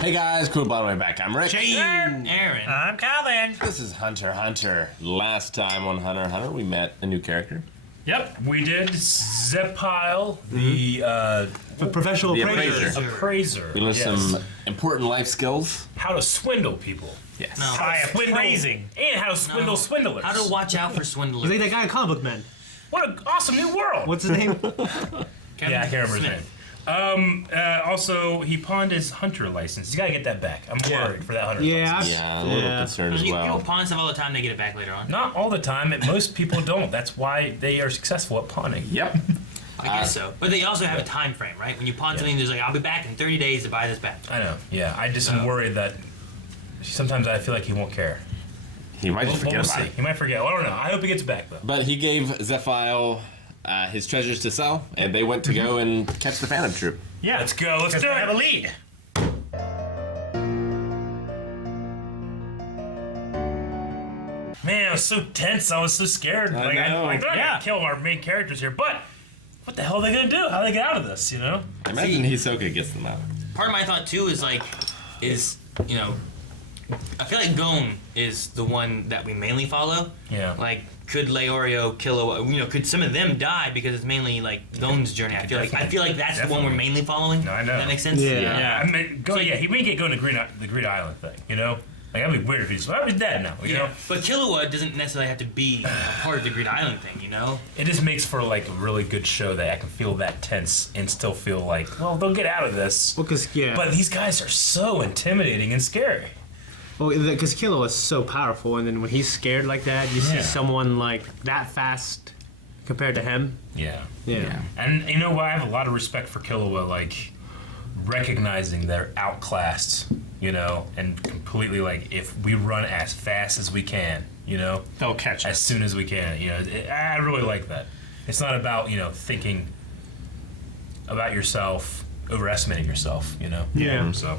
Hey guys, cool by the way back. I'm Rick. Aaron. I'm Calvin. This is Hunter Hunter. Last time on Hunter Hunter, we met a new character. Yep, we did Zepile, the Professional The appraiser. appraiser. We learned Yes. some important life skills. How to swindle people. Yes. No. How to swindle- appraising. And how to swindle swindlers. How to watch out for He's swindlers. like that guy in Comic Book Man. What an awesome new world. What's his name? Kevin Yeah, I can't remember his Smith. name. Also, he pawned his hunter license. He's got to get that back. I'm worried for that hunter license. Yeah, a little concerned as People well. pawn stuff all the time. They get it back later on. Not all the time. Most people don't. That's why they are successful at pawning. Yep. I guess so. But they also have a time frame, right? When you pawn something, there's like, I'll be back in 30 days to buy this back. I know. Yeah, I just am worried that sometimes I feel like he won't care. He might just forget We'll about see. it. He might forget. Well, I don't know. I hope he gets it back though. But he gave Zephyl his treasures to sell, and they went to go and catch the Phantom Troop. Yeah. Let's go. Let's do I it. have a lead. Man, I was so tense. I was so scared. I know. They're not Yeah. gonna kill our main characters here, but what the hell are they gonna do? How do they get out of this? You know? I imagine Hisoka gets them out. Part of my thought, too, is like, you know, I feel like Gon is the one that we mainly follow. Yeah. Like, could Leorio, Killua, could some of them die because it's mainly like Gon's journey? I feel like that's the one we're Definitely. mainly following. No, I know. That makes sense. Yeah. I mean, he may get going to the Green Island thing. You know? Like that'd be weird if he's dead now. You know? But Killua doesn't necessarily have to be a part of the Green Island thing, you know? It just makes for like a really good show that I can feel that tense and still feel like, well, they'll get out of this. Well, because But these guys are so intimidating and scary. because Killua is so powerful, and then when he's scared like that, you see Yeah. someone like that fast compared to him. Yeah. Yeah. And you know what? I have a lot of respect for Killua, like recognizing they're outclassed, you know, and completely like if we run as fast as we can, you know, They'll catch as soon as we can, you know, I really like that. It's not about thinking about yourself, overestimating yourself, you know. Yeah. So,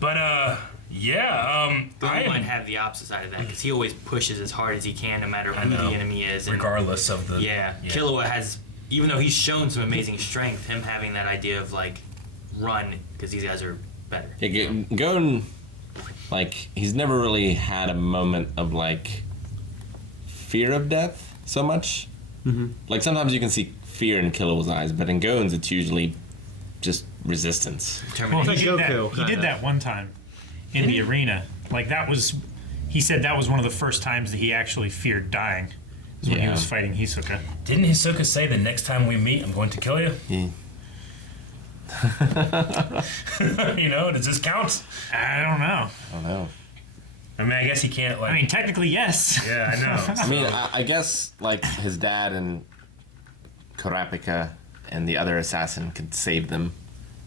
but yeah, Gon I might am, have the opposite side of that because he always pushes as hard as he can, no matter I who know. the enemy is. And regardless of the Killua has, even though he's shown some amazing strength, him having that idea of like run because these guys are better. Yeah, Gon, like, he's never really had a moment of, like, fear of death so much. Mm-hmm. Like, sometimes you can see fear in Killua's eyes, but in Gon's, it's usually just resistance. Terminator. Like He did, Goku, he did kinda. that one time in the arena. Like that was, he said that was one of the first times that he actually feared dying. Is when he Yeah. was fighting Hisoka. Didn't Hisoka say the next time we meet, I'm going to kill you? Yeah. You know, does this count? I don't know. I don't know. I mean, I guess he can't, like. I mean, technically, yes. yeah, I know. I mean, I guess, like, his dad and Kurapika and the other assassin could save them,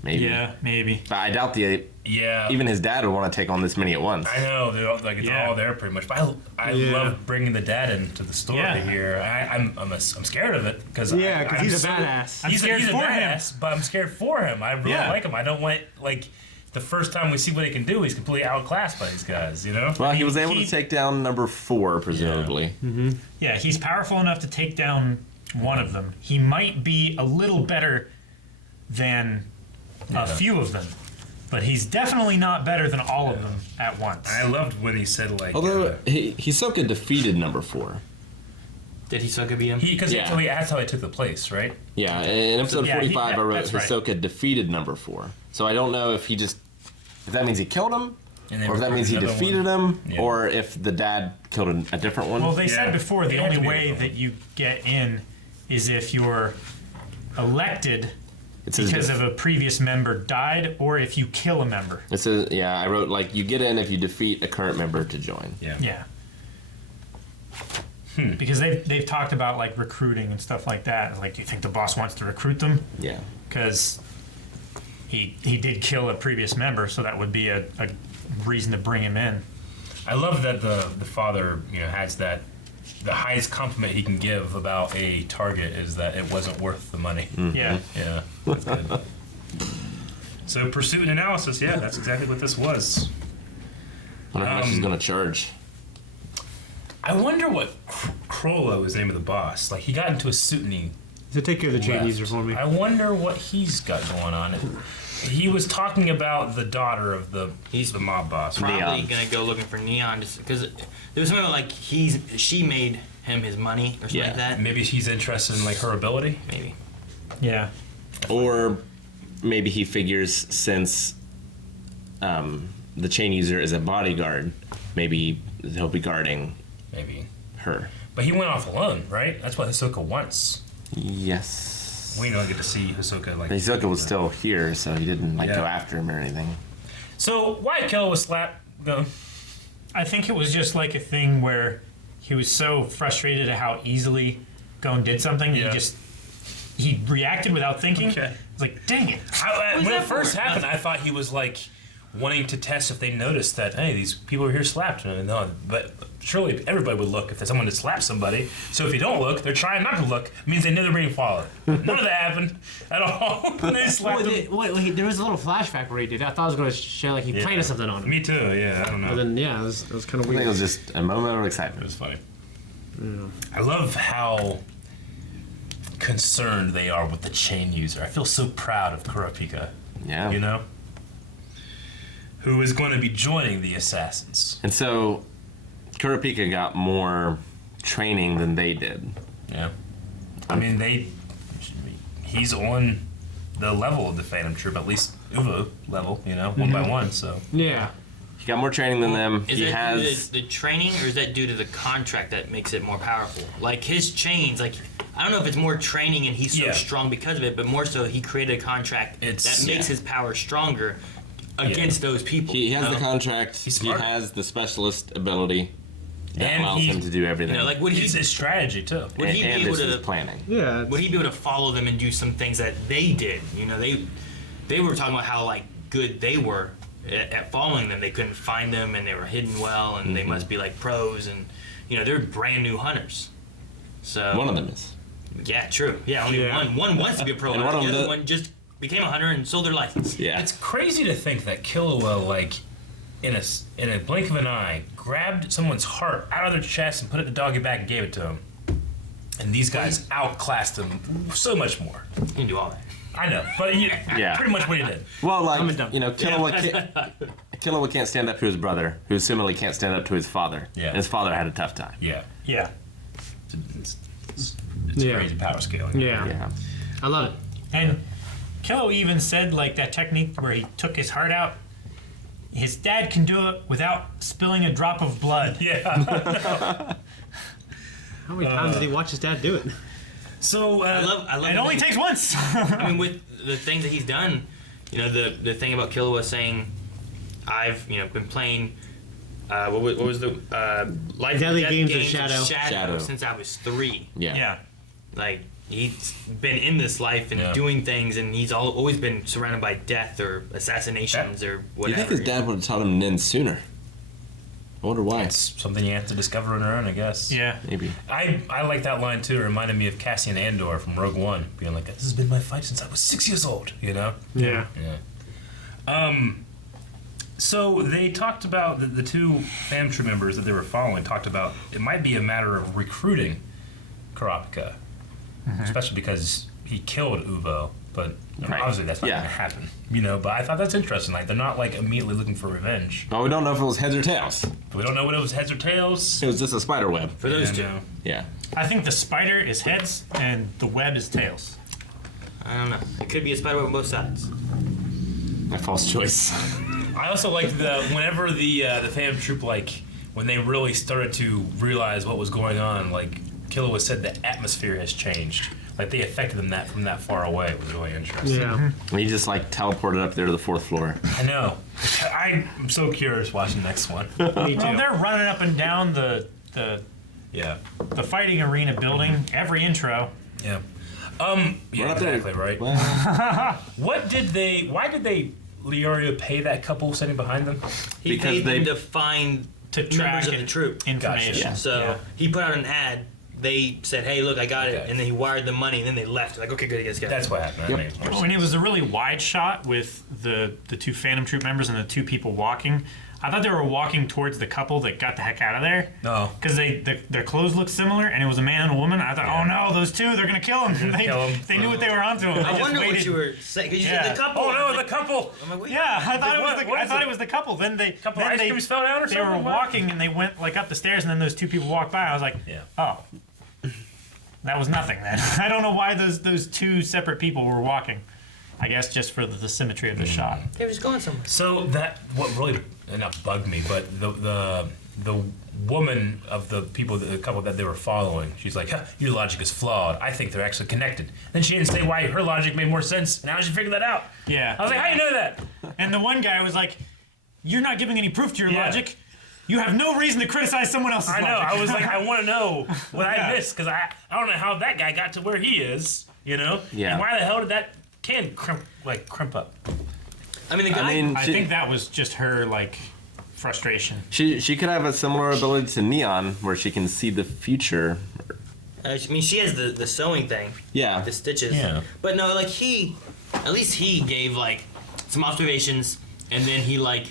maybe. Yeah, maybe. But I doubt Yeah. even his dad would want to take on this many at once. I know, they're all, like, it's Yeah. all there pretty much. But I love bringing the dad into the story Yeah. here. I'm scared of it because Yeah, because he's a badass. I'm scared he's a for him. badass, but I'm scared for him. I really Yeah. like him. I don't want, like, the first time we see what he can do, he's completely outclassed by these guys, you know? Well, he was able he- to take down number 4, presumably. Yeah, he's powerful enough to take down one of them. He might be a little better than a few of them, but he's definitely not better than all of them at once. I loved when he said, like, Although, Hisoka defeated number 4. Did Hisoka beat him? because Yeah. that's how he took the place, right? Yeah, in episode Yeah, 45, I wrote that's right. Hisoka defeated number 4. So I don't know if if that means he killed him, And then or if that means he another defeated one. him, Yeah. or if the dad killed a different one. Well, they Yeah. said before It the had to only be way a- that you get in is if you're elected it says, because of a previous member died, or if you kill a member. it says, yeah, I wrote, like, you get in if you defeat a current member to join. Yeah. Because they've talked about like recruiting and stuff like that. Like, do you think the boss wants to recruit them? Yeah. Because he did kill a previous member, so that would be a reason to bring him in. I love that the father, has that. The highest compliment he can give about a target is that it wasn't worth the money. Yeah. Yeah, that's good. So pursuit and analysis, yeah, that's exactly what this was. I wonder how much he's going to charge. I wonder what Krollo is the name of the boss. Like, he got into a suit and he So take care of the Chinese left. for me. I wonder what he's got going on. He was talking about the daughter of the mob boss. Right? Probably Neon. gonna go looking for Neon because there was something like she made him his money or something Yeah. like that. Maybe he's interested in like her ability. Maybe. Yeah. Or maybe he figures since the chain user is a bodyguard, maybe he'll be guarding Maybe. her. But he went off alone, right? That's what Hisoka wants. Yes. We don't get to see Hisoka like. Hisoka was still here, so he didn't like Yeah. go after him or anything. So why Killua was slapped? No. I think it was just like a thing where he was so frustrated at how easily Gon did something. Yeah. He reacted without thinking. Okay. It's like, dang it. When it that first for? happened, I thought he was like wanting to test if they noticed that hey, these people are here slapped. No, but surely everybody would look if there's someone that slapped somebody. So if you don't look, they're trying not to look. It means they know they're being followed. None of that happened at all. They slapped him. There was a little flashback where he did. I thought it was going to show like he Yeah. planted something on him. Me too. Yeah, I don't know. But then yeah, it was kind of I think it weird. was just a moment of It excitement. was funny. I love how concerned they are with the chain user. I feel so proud of Kurapika, Yeah. you know? Who is going to be joining the assassins. And so Kurapika got more training than they did. Yeah. I mean, he's on the level of the Phantom Troop, at least Uvo level, you know, one by one, so. Yeah. He got more training than them. Is He that has due to the training, or is that due to the contract that makes it more powerful? Like his chains, like I don't know if it's more training and he's so Yeah. strong because of it, but more so he created a contract It's- that makes yeah. his power stronger against those people. he has you the know? contract. He's He smart. has the specialist ability that And allows he- him to do everything. You know, like would he It's his strategy, too. would he be and able this is to planning. Yeah. would he be able to follow them and do some things that they did? You know, they were talking about how like good they were at following them. They couldn't find them and they were hidden well, and they must be like pros, and you know they're brand new hunters. So One of them is. yeah, true. Yeah, only Yeah. one wants to be a pro And hunter. one of The them other one just became a hunter and sold their license. Yeah. It's crazy to think that Killua, like, in a blink of an eye, grabbed someone's heart out of their chest and put it in the doggy bag and gave it to him. And these guys outclassed them so much more. You can do all that. I know, but Yeah. pretty much what he did. Well, like, Dumb and dumb. you know, Killua can't stand up to his brother, who similarly can't stand up to his father. Yeah. And his father had a tough time. Yeah. Yeah. It's Yeah. crazy power scaling. Yeah. Yeah. I love it. And Kilo even said like that technique where he took his heart out. His dad can do it without spilling a drop of blood. Yeah. How many times did he watch his dad do it? So, I love It the only thing- takes once. I mean, with the things that he's done, you know, the thing about Killua saying, I've been playing. What was the Life Deadly Death Games of Games Shadow. Shadow. since I was 3. Yeah. Yeah. Like he's been in this life and Yeah. doing things, and he's always been surrounded by death or assassinations or You whatever. think his dad would have taught him Nin sooner? I wonder why. it's something you have to discover on your own, I guess. Yeah. Maybe. I like that line too. It reminded me of Cassian Andor from Rogue One, being like, "This has been my fight since I was 6 years old." You know? Yeah. Yeah. So they talked about the two Phantom Troop members that they were following. Talked about it might be a matter of recruiting Kurapika, especially because he killed Uvo. But Right. obviously that's not Yeah. going to happen. You know. But I thought that's interesting. Like they're not like immediately looking for revenge. Well, we don't know if it was heads or tails. We don't know what it was, heads or tails. It was just a spider web. For those Yeah, two, no. Yeah. I think the spider is heads and the web is tails. I don't know. It could be a spider web on both sides. My false choice. I also liked whenever the Phantom Troop, like when they really started to realize what was going on, like Killua said the atmosphere has changed. Like they affected them from that far away. It was really interesting. Yeah. And he just like teleported up there to the 4th floor. I know. I'm so curious watching the next one. Me too. Well, they're running up and down the Yeah. fighting arena building every intro. Yeah. Yeah, Right up there. exactly right. Well, Why did they Leorio pay that couple sitting behind them? He Because paid they- them to find To track members of the and- troop. information. Gotcha. So Yeah. he put out an ad. They said, "Hey, look, I got it," Okay. and then he wired the money, and then they left. Like, okay, good, let's go. That's what happened. That Yep. makes more When sense. it was a really wide shot with the two Phantom Troop members and the two people walking, I thought they were walking towards the couple that got the heck out of there. No. Because their clothes looked similar, and it was a man and a woman. I thought, oh no, those two, they're gonna kill him. They knew what they were onto him. They I just wonder waited. what you were saying because you Yeah. said the couple. Oh no, the couple. I'm like, wait. Yeah, I thought What I is thought it? it was the couple. Then they Couple then ice they, creams fell down or they something? were What? walking and they went like up the stairs, and then those two people walked by. I was like, Yeah. oh, that was nothing then. I don't know why those two separate people were walking. I guess just for the symmetry of the shot. They were just going somewhere. So that what really not bugged me, but the woman of the couple that they were following, she's like, huh, your logic is flawed. I think they're actually connected. Then she didn't say why her logic made more sense. And how did she figure that out? Yeah. I was like, how you know that? And the one guy was like, "You're not giving any proof to your Yeah. logic. You have no reason to criticize someone else's I know. logic." I was like, I want to know what Yeah. I missed because I don't know how that guy got to where he is. You know? Yeah. And why the hell did that can crimp up? I mean, the guy. I think that was just her like frustration. she could have a similar ability to Neon, where she can see the future. I mean, she has the sewing thing, Yeah. the stitches. Yeah. But no, like at least he gave like some observations, and then he like,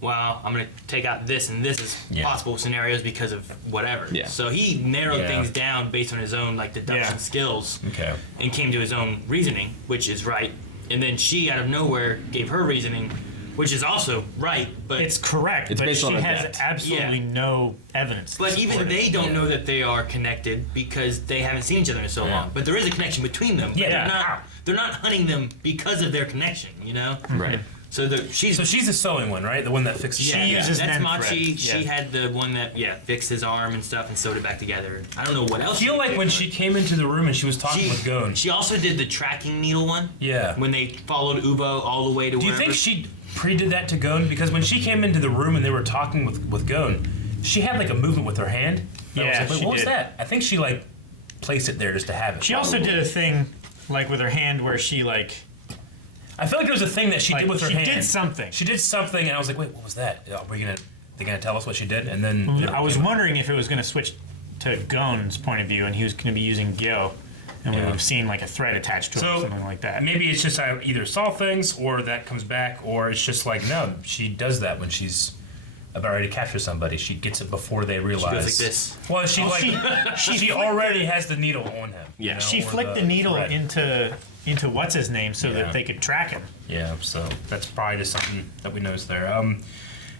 well, I'm gonna take out this and this as Yeah. possible scenarios because of whatever. Yeah. So he narrowed Yeah. things down based on his own like deduction Yeah. skills, Okay. and came to his own reasoning, which is right. And then she, out of nowhere, gave her reasoning, which is also right. But It's correct, It's but based she on a has bet. absolutely no evidence. to But support even it. they don't know that they are connected because they haven't seen each other in so Yeah. long. But there is a connection between them. But Yeah. they're not hunting them because of their connection, you know? Right. So she's So she's the sewing one, right? The one that fixes. yeah, She uses that's Nen Machi. thread. She Yeah. had the one that fixed his arm and stuff and sewed it back together. I don't know what else. I feel like when she came into the room and she was talking with Gon. She also did the tracking needle one. Yeah. When they followed Uvo all the way to Do you wherever. think she pre-did that to Gon? Because when she came into the room and they were talking with Gon, she had like a movement with her hand. And I was Yeah, like, wait, she what was did. that? I think she like placed it there just to have it. She also did a thing like with her hand where she like I feel like there was a thing that she did with her she hand. did something. She did something, and I was like, wait, what was that? Are we gonna? They gonna tell us what she did? And then I was wondering if it was going to switch to Gon's point of view, and he was going to be using Gyo, and we Yeah. would have seen like a thread attached to it, or So something like that. maybe it's just I either saw things, or that comes back, or it's just like no, she does that when she's about ready to capture somebody. She gets it before they realize. goes like this. Well, she she already has the needle on him. Yeah. you know, She or flicked the needle thread. into what's his name so Yeah. that they could track him. Yeah, so that's probably just something that we noticed there.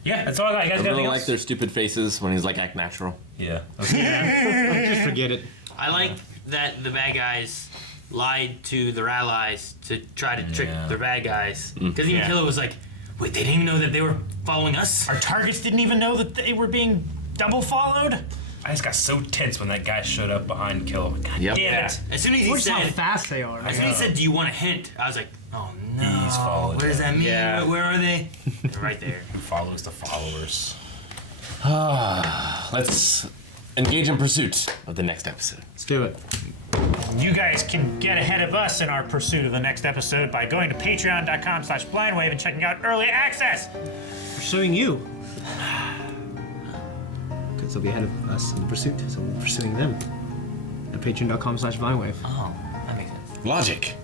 Yeah, that's all I got. You guys I got really anything like else? their stupid faces when he's like act natural. Yeah. Okay. Just forget it. I like that the bad guys lied to their allies to try to trick Yeah. the bad guys. Because even Yeah. Killer was like, wait, they didn't even know that they were following us? Our targets didn't even know that they were being double followed. I just got so tense when that guy showed up behind Kill. God Yep. damn it. As soon as he Look how said, fast they are. as soon as he said, do you want a hint? I was like, oh no. He's followed What does that mean? Yeah. Where are they? They're right there. Who follows the followers? Let's engage in pursuit of the next episode. Let's do it. You guys can get ahead of us in our pursuit of the next episode by going to patreon.com/blindwave and checking out early access. Pursuing you. Because they'll be ahead of us in the pursuit, so we're pursuing them. At patreon.com/blindwave. Oh, that makes sense. Logic.